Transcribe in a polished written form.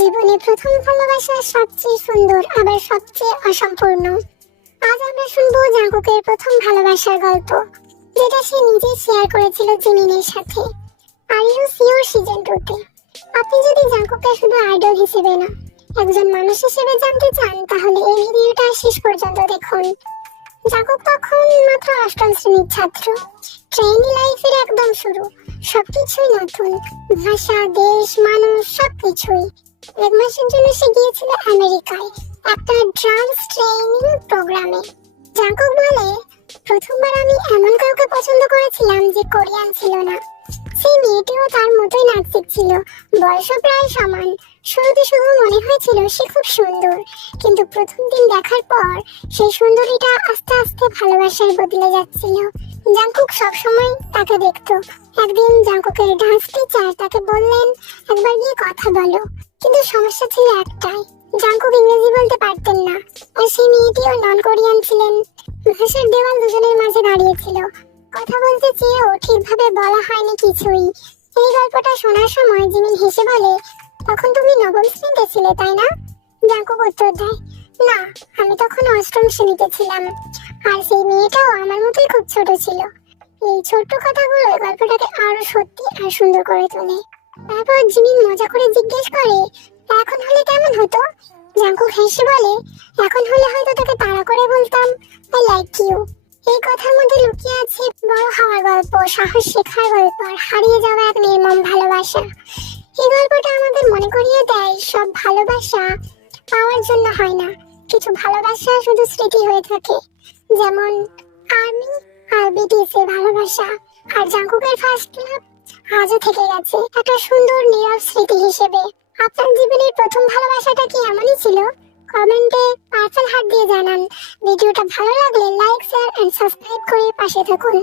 জীবনে প্রথম ভালোবাসা সবচেয়ে সুন্দর আবার সবচেয়ে অসম্পূর্ণ। আজ আমরা শুনবো জাঙ্কুকের প্রথম ভালোবাসার গল্প, যেটা সে নিজে শেয়ার করেছিল জিমিনের সাথে। আর ইউ সিওর সিজন 2 তে আপনি যদি জাঙ্কুককে শুধু আইডল হিসেবে না, একজন মানুষ হিসেবে জানতে চান, তাহলে এই ভিডিওটা শেষ পর্যন্ত দেখুন। জাঙ্কুক তখন মাত্র 8ম শ্রেণীর ছাত্র। ট্রেনি লাইফের একদম শুরু। সবকিছুই নতুন, ভাষা, দেশ, মানুষ, সবকিছুই। 1 মাসের জন্য সে গিয়েছিল আমেরিকায় একটা ড্রামস ট্রেনিং প্রোগ্রামে। জাঙ্কুক বলে, প্রথমবার আমি এমন কাউকে পছন্দ করেছিলাম যে কোরিয়ান ছিল না। সেই মেয়েটিও তার মতোই নাচ শিখছিল, বয়সও প্রায় সমান। শুরুতে শুধু মনে হয়েছিল সে খুব সুন্দর, কিন্তু প্রথম দিন দেখার পর সেই সুন্দরীটা আস্তে আস্তে ভালোবাসায় বদলে যাচ্ছিল। জাঙ্কুক সবসময় তাকে দেখতো। একদিন জাঙ্কুকের ডান্স টিচার তাকে বললেন, একবার গিয়ে কথা বলো। কিন্তু সমস্যা ছিল একটাই, জাঙ্কুক ইংরেজি বলতে পারতেন না, আর সেই মেয়েটিও নন কোরিয়ান ছিলেন। ভাষার দেওয়াল দুজনের মাঝে দাঁড়িয়েছিল। কথা বলতে চেয়েও ঠিকভাবে বলা হয়নি কিছুই। এই গল্পটা শোনার সময় জিমিন হেসে বলে, তখন তুমি 9ম শ্রেণীতে ছিলে, তাই না? জাঙ্কুক উত্তর দেয়, না, আমি তখন 8ম শ্রেণীতে ছিলাম। আর সেই মেয়েটাও আমার মতোই খুব ছোট ছিল। এই ছোট্ট কথাগুলো গল্পটাকে আরো সত্যি আর সুন্দর করে তোলে। তারপর জিমিন মজা করে জিজ্ঞেস করে, এখন হলে কেমন হতো? জাঙ্কুক হেসে বলে, এখন হলে হয়তো তোকে তাড়া করে বলতাম, আই লাইক ইউ। এই কথার মধ্যে লুকিয়ে আছে বড় হওয়ার গল্প, সাহস শেখার গল্প, আর হারিয়ে যাওয়া এক নির্মম ভালোবাসা। এই গল্পটা আমাদের মনে করিয়ে দেয়, সব ভালোবাসা পাওয়ার জন্য হয় না, কিছু ভালোবাসা শুধু স্মৃতি হয়ে থাকে। যেমন আর্মি আর বিটিএস এর ভালোবাসা, আর জাঙ্কুকের ফার্স্ট লাভ আজও থেকে গেছে একটা সুন্দর নীরব স্মৃতি হিসেবে। আপনার জীবনের প্রথম ভালোবাসাটা কি এমনই ছিল? কমেন্টে পার্সেল হার্ট দিয়ে জানান। ভিডিওটা ভালো লাগলে লাইক, শেয়ার এন্ড সাবস্ক্রাইব করে পাশে থাকুন।